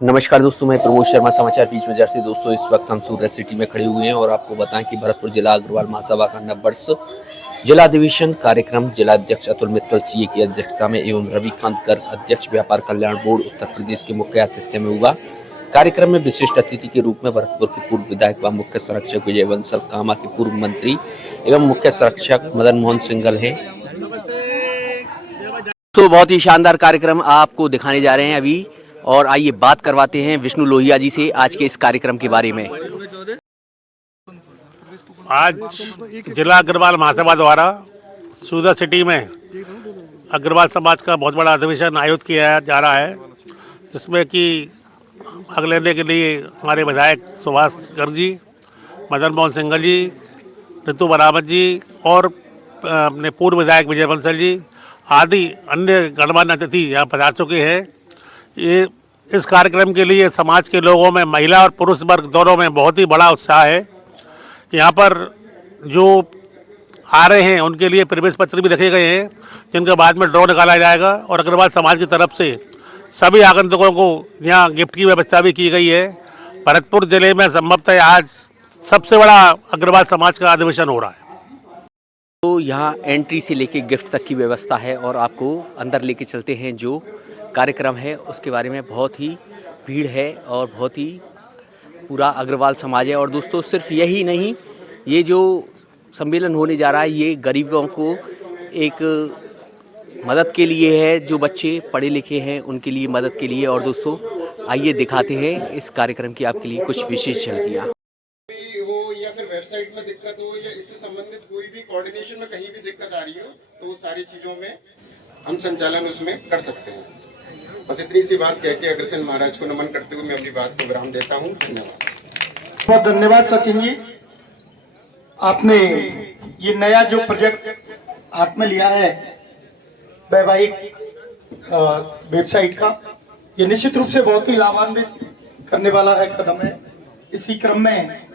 नमस्कार दोस्तों, मैं प्रमोद शर्मा समाचार बीच बाजार से। दोस्तों, इस वक्त हम सूरत सिटी में खड़े हुए हैं और आपको बताएं कि भरतपुर जिला अग्रवाल महासभा का नववर्ष जिला अधिवेशन कार्यक्रम जिला अध्यक्ष अतुल मित्तल सीए की अध्यक्षता में एवं रविकांत गर्ग अध्यक्ष व्यापार कल्याण बोर्ड उत्तर प्रदेश के मुख्य आतिथ्य में हुआ। कार्यक्रम में विशिष्ट अतिथि के रूप में भरतपुर के पूर्व विधायक व मुख्य संरक्षक विजय बंसल, कामा के पूर्व मंत्री एवं मुख्य संरक्षक मदन मोहन सिंघल हैं। तो बहुत ही शानदार कार्यक्रम आपको दिखाने जा रहे हैं अभी, और आइए बात करवाते हैं विष्णु लोहिया जी से आज के इस कार्यक्रम के बारे में। आज जिला अग्रवाल महासभा द्वारा सूरत सिटी में अग्रवाल समाज का बहुत बड़ा अधिवेशन आयोजित किया जा रहा है, जिसमें कि भाग लेने के लिए हमारे विधायक सुभाष गर्ग जी, मदन मोहन सिंघल जी, ऋतु बरामद जी और अपने पूर्व विधायक विजय बंसल जी आदि अन्य गणमान्य अतिथि यहाँ पधार चुके हैं। ये इस कार्यक्रम के लिए समाज के लोगों में महिला और पुरुष वर्ग दोनों में बहुत ही बड़ा उत्साह है। यहाँ पर जो आ रहे हैं उनके लिए प्रवेश पत्र भी रखे गए हैं, जिनके बाद में ड्रॉ निकाला जाएगा और अग्रवाल समाज की तरफ से सभी आगंतुकों को यहाँ गिफ्ट की व्यवस्था भी की गई है। भरतपुर जिले में संभवतः आज सबसे बड़ा अग्रवाल समाज का अधिवेशन हो रहा है। तो यहाँ एंट्री से लेके गिफ्ट तक की व्यवस्था है और आपको अंदर लेके चलते हैं। जो कार्यक्रम है उसके बारे में बहुत ही भीड़ है और बहुत ही पूरा अग्रवाल समाज है। और दोस्तों, सिर्फ यही नहीं, ये जो सम्मेलन होने जा रहा है ये गरीबों को एक मदद के लिए है, जो बच्चे पढ़े लिखे हैं उनके लिए मदद के लिए। और दोस्तों, आइए दिखाते हैं इस कार्यक्रम की आपके लिए कुछ विशेष झलकियाँ। हो या फिर वेबसाइट में दिक्कत हो या इससे संबंधित कोई भी कोऑर्डिनेशन में कहीं भी दिक्कत आ रही हो, तो वो सारी चीजों में हम संचालन उसमें कर सकते हैं। बस इतनी सी बात कह के अग्रसेन महाराज को नमन करते हुए मैं अपनी बात को विराम देता हूँ। धन्यवाद। बहुत धन्यवाद सचिन जी, आपने ये नया जो प्रोजेक्ट हाथ में लिया है वैवाहिक वेबसाइट का, ये निश्चित रूप से बहुत ही लाभान्वित करने वाला है कदम है। इसी क्रम में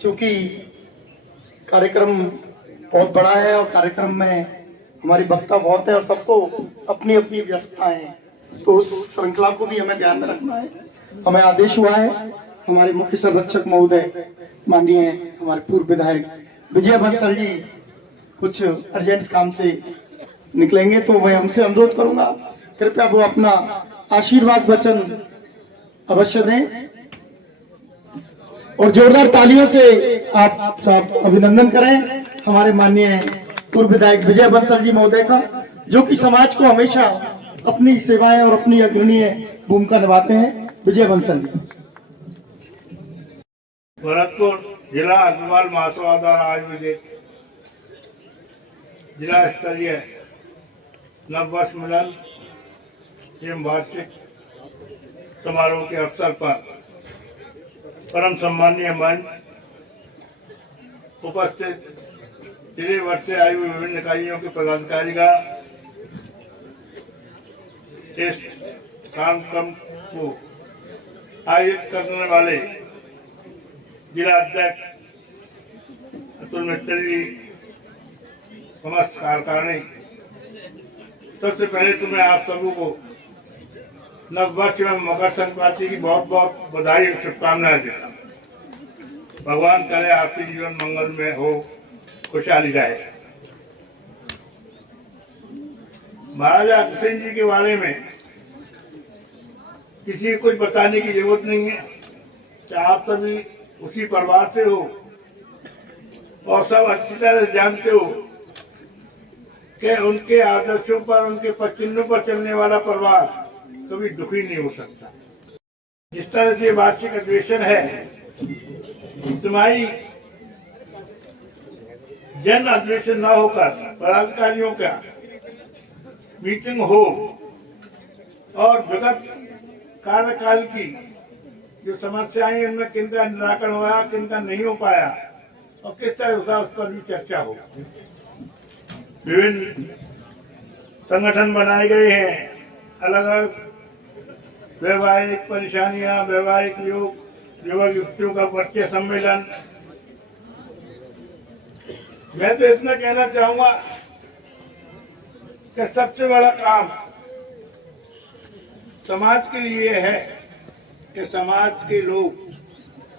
चूंकि कार्यक्रम बहुत बड़ा है और कार्यक्रम में हमारी वक्ता बहुत है और सबको अपनी अपनी व्यस्तताएं हैं, तो उस श्रृंखला को भी हमें ध्यान में रखना है। हमें आदेश हुआ है, हमारे मुख्य संरक्षक महोदय माननीय हमारे पूर्व विधायक विजय बंसल जी कुछ अर्जेंट काम से निकलेंगे, तो मैं हमसे अनुरोध करूंगा कृपया वो अपना आशीर्वाद वचन अवश्य दें और जोरदार तालियों से आप सब अभिनंदन करें हमारे माननीय पूर्व विधायक विजय बंसल जी महोदय का, जो कि समाज को हमेशा अपनी सेवाएं और अपनी अग्रणीय भूमिका निभाते हैं। विजय बंसल जी। भरतपुर जिला अग्रवाल महासभा द्वारा आयोजित जिला स्तरीय नववर्ष मिलन एवं वार्षिक समारोह के अवसर पर परम सम्मानीय मंच उपस्थित जिले वर्ष से आयु विभिन्न इकाइयों के पदाधिकारीगण इस कार्यक्रम को आयोजित करने वाले जिला अध्यक्ष अतुल मित्तल जी, समस्त कार्यकारिणी, सबसे पहले तो मैं आप सबों को नववर्ष एवं मकर संक्रांति की बहुत बहुत बधाई और शुभकामनाएं देता हूँ। भगवान करे आपकी जीवन मंगल में हो, खुशहाली रहे। महाराजा अग्रसेन जी के बारे में किसी को कुछ बताने की जरूरत नहीं है कि आप सभी उसी परिवार से हो और सब अच्छी तरह से जानते हो कि उनके आदर्शों पर, उनके पचिन्हों पर चलने वाला परिवार कभी दुखी नहीं हो सकता। जिस तरह से वार्षिक अधिवेशन है, तुम्हारी जन अधिवेशन न होकर पदाधिकारियों का मीटिंग हो और विगत कार्यकाल की जो समस्याएं उनमें किनका निराकरण हुआ, किनका नहीं हो पाया और किस तरह होगा उस पर भी चर्चा हो। विभिन्न संगठन बनाए गए हैं, अलग अलग वैवाहिक परेशानियां, वैवाहिक युवक युवतियों का परिचय सम्मेलन। मैं तो इतना कहना चाहूंगा कि सबसे बड़ा काम समाज के लिए है कि समाज के लोग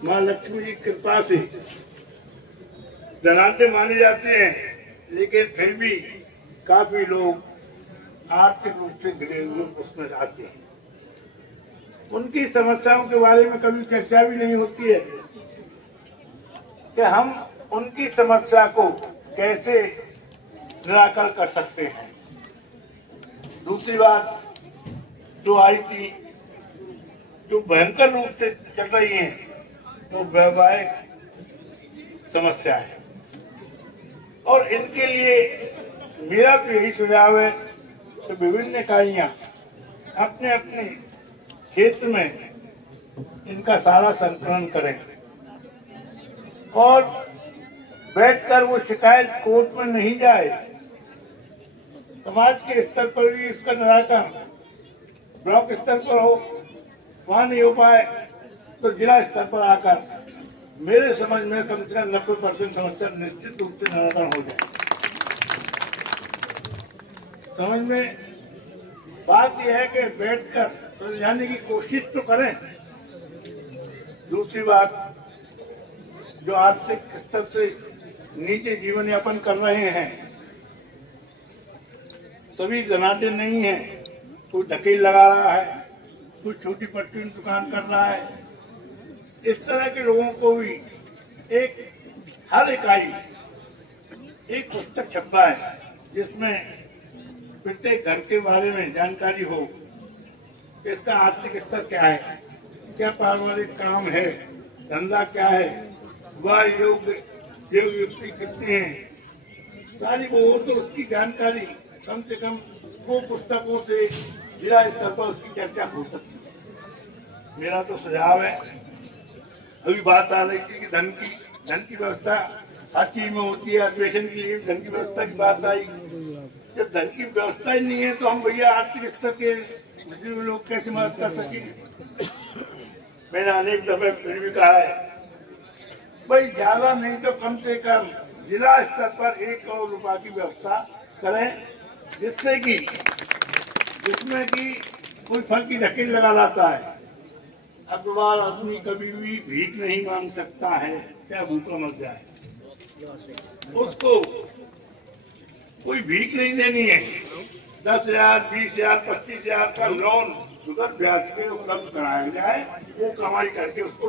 माँ लक्ष्मी की कृपा से धनाढ्य माने जाते हैं, लेकिन फिर भी काफी लोग आर्थिक रूप से घिरे हुए उसमें आते हैं। उनकी समस्याओं के बारे में कभी चर्चा भी नहीं होती है कि हम उनकी समस्या को कैसे निराकरण कर सकते हैं। दूसरी बात जो आई थी, जो भयंकर रूप से चल रही है, तो वैवाहिक समस्या है, और इनके लिए मेरा तो यही सुझाव है कि विभिन्न इकाइयां अपने अपने क्षेत्र में इनका सारा संकलन करें और बैठकर वो शिकायत कोर्ट में नहीं जाए। समाज के स्तर पर भी इसका निराकरण ब्लॉक स्तर पर हो, वहां नहीं हो पाए तो जिला स्तर पर आकर मेरे समझ में कम से कम 90% समस्या निश्चित रूप से निराकरण हो जाए। समझ में बात यह है कि बैठकर सुलझाने की कोशिश तो करें। दूसरी बात, जो आर्थिक स्तर से नीचे जीवन यापन कर रहे हैं, सभी धनाढ्य नहीं है। कोई ढकेल लगा रहा है, कोई छोटी पट्टी में दुकान कर रहा है। इस तरह के लोगों को भी हर इकाई एक पुस्तक छपा है जिसमें प्रत्येक घर के बारे में जानकारी हो, इसका आर्थिक स्तर क्या है, क्या पारिवारिक काम है, धंधा क्या है, वह योग्य व्यक्ति कितने हैं, सारी वो तो उसकी जानकारी कम से कम 2 पुस्तकों से जिला स्तर पर उसकी चर्चा हो सकती है। मेरा तो सुझाव है, अभी बात आ रही थी कि धन की व्यवस्था हर चीज में होती है, अधिवेशन के लिए धन की व्यवस्था की बात आई। जब धन की व्यवस्था ही नहीं है तो हम भैया आर्थिक स्तर के लोग कैसे मदद कर सकेंगे। मैंने अनेक दफे फिर भी कहा है, भाई ज्यादा नहीं तो कम से कम जिला स्तर पर 1 करोड़ रुपए की व्यवस्था करें, जिसमें कि कोई फल की ढकेल लगा लाता है। अखबार आदमी कभी भी भीख नहीं मांग सकता है, क्या भूखा मर जाए, उसको कोई भीख नहीं देनी है। 10,000, 20,000, 25,000 का लोन सुधर ब्याज के उपलब्ध कराया जाए, वो कमाई करके उसको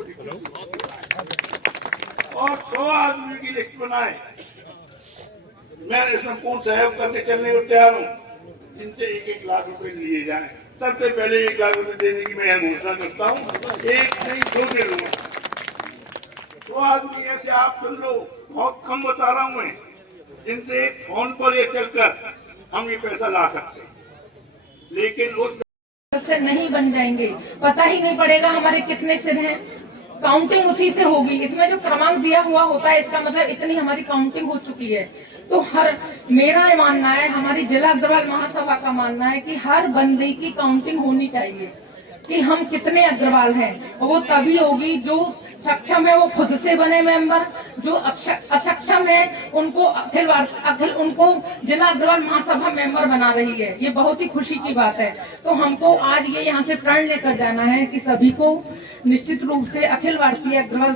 और 100 आदमी की लिस्ट बनाए। मैं इसमें पूर्ण सहयोग करके चलने को तैयार हूँ, जिनसे 1-1 लाख रुपए लिए जाए। सबसे पहले 1 लाख रुपए देने की मैं घोषणा करता हूँ, 1 नहीं 2 दे लूंगा। 100 आदमी ऐसे आप सुन लो, बहुत कम बता रहा हूँ मैं, जिनसे एक फोन पर ये चलकर हम ये पैसा ला सकते हैं। लेकिन उस से नहीं बन जाएंगे, पता ही नहीं पड़ेगा हमारे कितने सिर हैं, काउंटिंग उसी से होगी। इसमें जो क्रमांक दिया हुआ होता है, इसका मतलब इतनी हमारी काउंटिंग हो चुकी है। तो मेरा मानना है, हमारी जिला अग्रवाल महासभा का मानना है कि हर बंदे की काउंटिंग होनी चाहिए कि हम कितने अग्रवाल हैं। और वो तभी होगी, जो सक्षम है वो खुद से बने मेंबर, जो असक्षम है उनको उनको जिला अग्रवाल महासभा मेंबर बना रही है। ये बहुत ही खुशी की बात है। तो हमको आज ये यहाँ से प्रण लेकर जाना है कि सभी को निश्चित रूप से अखिल भारतीय अग्रवाल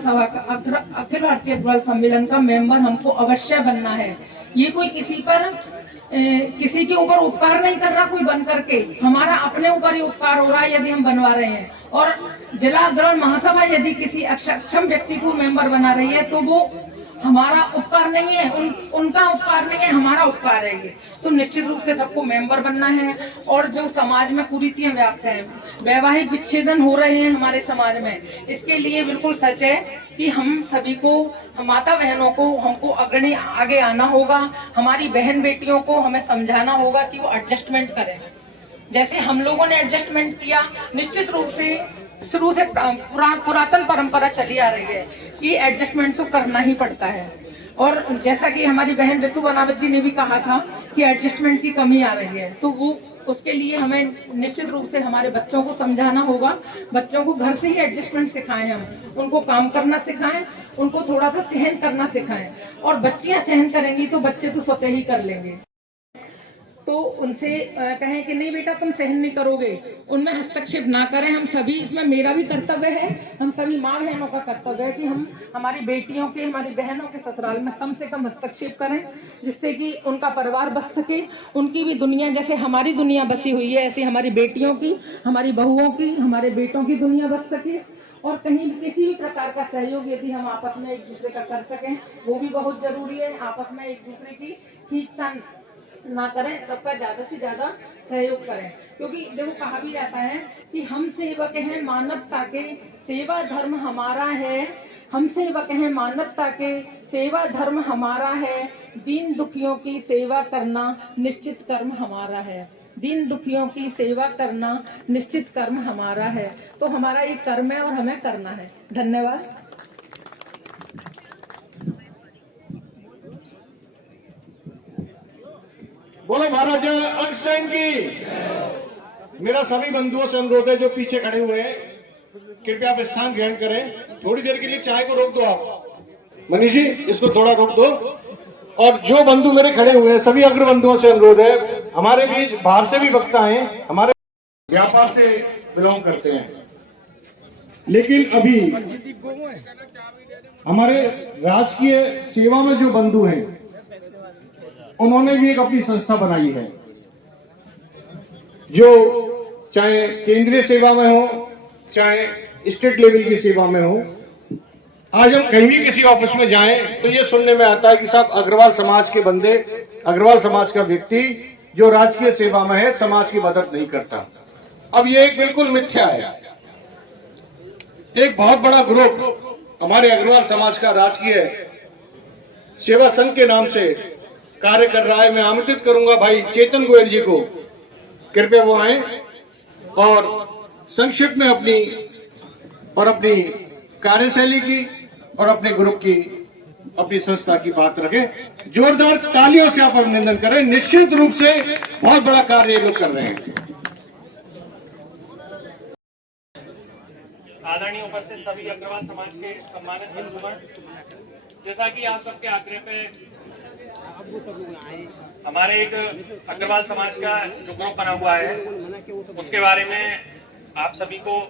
सम्मेलन का मेंबर हमको अवश्य बनना है। ये कोई किसी के ऊपर उपकार नहीं कर रहा कोई बन करके, हमारा अपने ऊपर ही उपकार हो रहा है यदि हम बनवा रहे हैं। और जिला अग्रवाल महासभा यदि किसी अक्षम व्यक्ति को मेंबर बना रही है तो वो हमारा उपकार नहीं है, उनका उपकार नहीं है, हमारा उपकार है ये। तो निश्चित रूप से सबको मेंबर बनना है। और जो समाज में कुरीतियां व्याप्त हैं, वैवाहिक विच्छेदन हो रहे हैं हमारे समाज में, इसके लिए बिल्कुल सच है कि हम सभी को, माता बहनों को हमको अग्रणी आगे आना होगा। हमारी बहन बेटियों को हमें समझाना होगा कि वो एडजस्टमेंट करें, जैसे हम लोगों ने एडजस्टमेंट किया। निश्चित रूप से शुरू से पुरातन परंपरा चली आ रही है कि एडजस्टमेंट तो करना ही पड़ता है। और जैसा कि हमारी बहन ऋतु बनावत जी ने भी कहा था कि एडजस्टमेंट की कमी आ रही है, तो वो उसके लिए हमें निश्चित रूप से हमारे बच्चों को समझाना होगा। बच्चों को घर से ही एडजस्टमेंट सिखाएं, हम उनको काम करना सिखाएं, उनको थोड़ा सा सहन करना सिखाएं। और बच्चियां सहन करेंगी तो बच्चे तो स्वतः ही कर लेंगे। तो उनसे कहें कि नहीं बेटा तुम सहन नहीं करोगे, उनमें हस्तक्षेप ना करें। हम सभी, इसमें मेरा भी कर्तव्य है, हम सभी माँ बहनों का कर्तव्य है कि हम हमारी बेटियों के, हमारी बहनों के ससुराल में कम से कम हस्तक्षेप करें, जिससे कि उनका परिवार बच सके, उनकी भी दुनिया, जैसे हमारी दुनिया बसी हुई है ऐसे हमारी बेटियों की, हमारी बहुओं की, हमारे बेटों की दुनिया बच सके। और कहीं किसी भी प्रकार का सहयोग यदि हम आपस में एक दूसरे का कर सकें वो भी बहुत जरूरी है। आपस में एक दूसरे की खींचतान ना करें, सबका ज्यादा से ज्यादा सहयोग करें, क्योंकि देखो कहा भी जाता है कि हम सेवक हैं मानवता के, सेवा धर्म हमारा है। हम सेवक हैं मानवता के, सेवा धर्म हमारा है। दीन दुखियों की सेवा करना निश्चित कर्म हमारा है। दीन दुखियों की सेवा करना निश्चित कर्म हमारा है। तो हमारा ये कर्म है और हमें करना है। धन्यवाद। बोलो महाराजा अग्रसेन की। मेरा सभी बंधुओं से अनुरोध है जो पीछे खड़े हुए हैं, कृपया आप स्थान ग्रहण करें। थोड़ी देर के लिए चाय को रोक दो। आप मनीष जी इसको थोड़ा रोक दो। और जो बंधु मेरे खड़े हुए हैं सभी अग्र बंधुओं से अनुरोध है, हमारे बीच बाहर से भी वक्ता हैं, हमारे व्यापार से बिलोंग करते हैं, लेकिन अभी हमारे राजकीय सेवा में जो बंधु हैं उन्होंने भी एक अपनी संस्था बनाई है, जो चाहे केंद्रीय सेवा में हो चाहे स्टेट लेवल की सेवा में हो। आज हम कहीं भी किसी ऑफिस में जाएं तो ये सुनने में आता है कि साहब अग्रवाल समाज के बंदे, अग्रवाल समाज का व्यक्ति जो राजकीय सेवा में है समाज की मदद नहीं करता। अब ये एक बिल्कुल मिथ्या है। एक बहुत बड़ा ग्रुप हमारे अग्रवाल समाज का राजकीय सेवा संघ के नाम से कार्य कर रहा है। मैं आमंत्रित करूंगा भाई चेतन गोयल जी को, कृपया वो आए और संक्षिप्त में अपनी कार्यशैली की और अपने ग्रुप की, अपनी संस्था की बात रखें। जोरदार तालियों से आप अभिनंदन करें। निश्चित रूप से बहुत बड़ा कार्य ये लोग कर रहे हैं। आदरणीय उपस्थित सभी अग्रवाल समाज के सम्मानित बंधुगण, जैसा कि आप सबके आग्रह पे हमारे एक अग्रवाल समाज का जो ग्रुप बना हुआ है उसके बारे में आप सभी को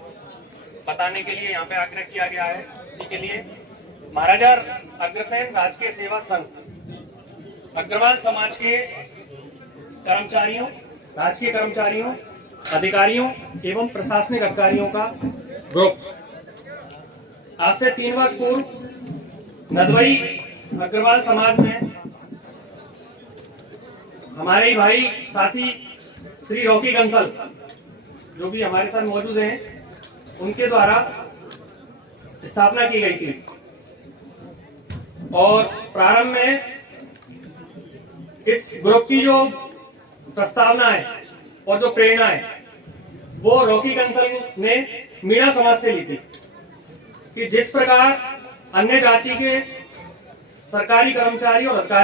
बताने के लिए यहाँ पे आग्रह किया गया है। इसी के लिए महाराजा अग्रसेन राजकीय सेवा संघ अग्रवाल समाज के कर्मचारियों, राजकीय कर्मचारियों, अधिकारियों एवं प्रशासनिक अधिकारियों का ग्रुप आज से 3 वर्ष पूर्व नदवई अग्रवाल समाज में हमारे ही भाई साथी श्री रॉकी कंसल जो भी हमारे साथ मौजूद हैं, उनके द्वारा स्थापना की गई थी। और प्रारंभ में इस ग्रुप की जो प्रस्तावना है और जो प्रेरणा है वो रॉकी कंसल ने मीणा समाज से ली थी कि जिस प्रकार अन्य जाति के सरकारी कर्मचारी और अधिकारी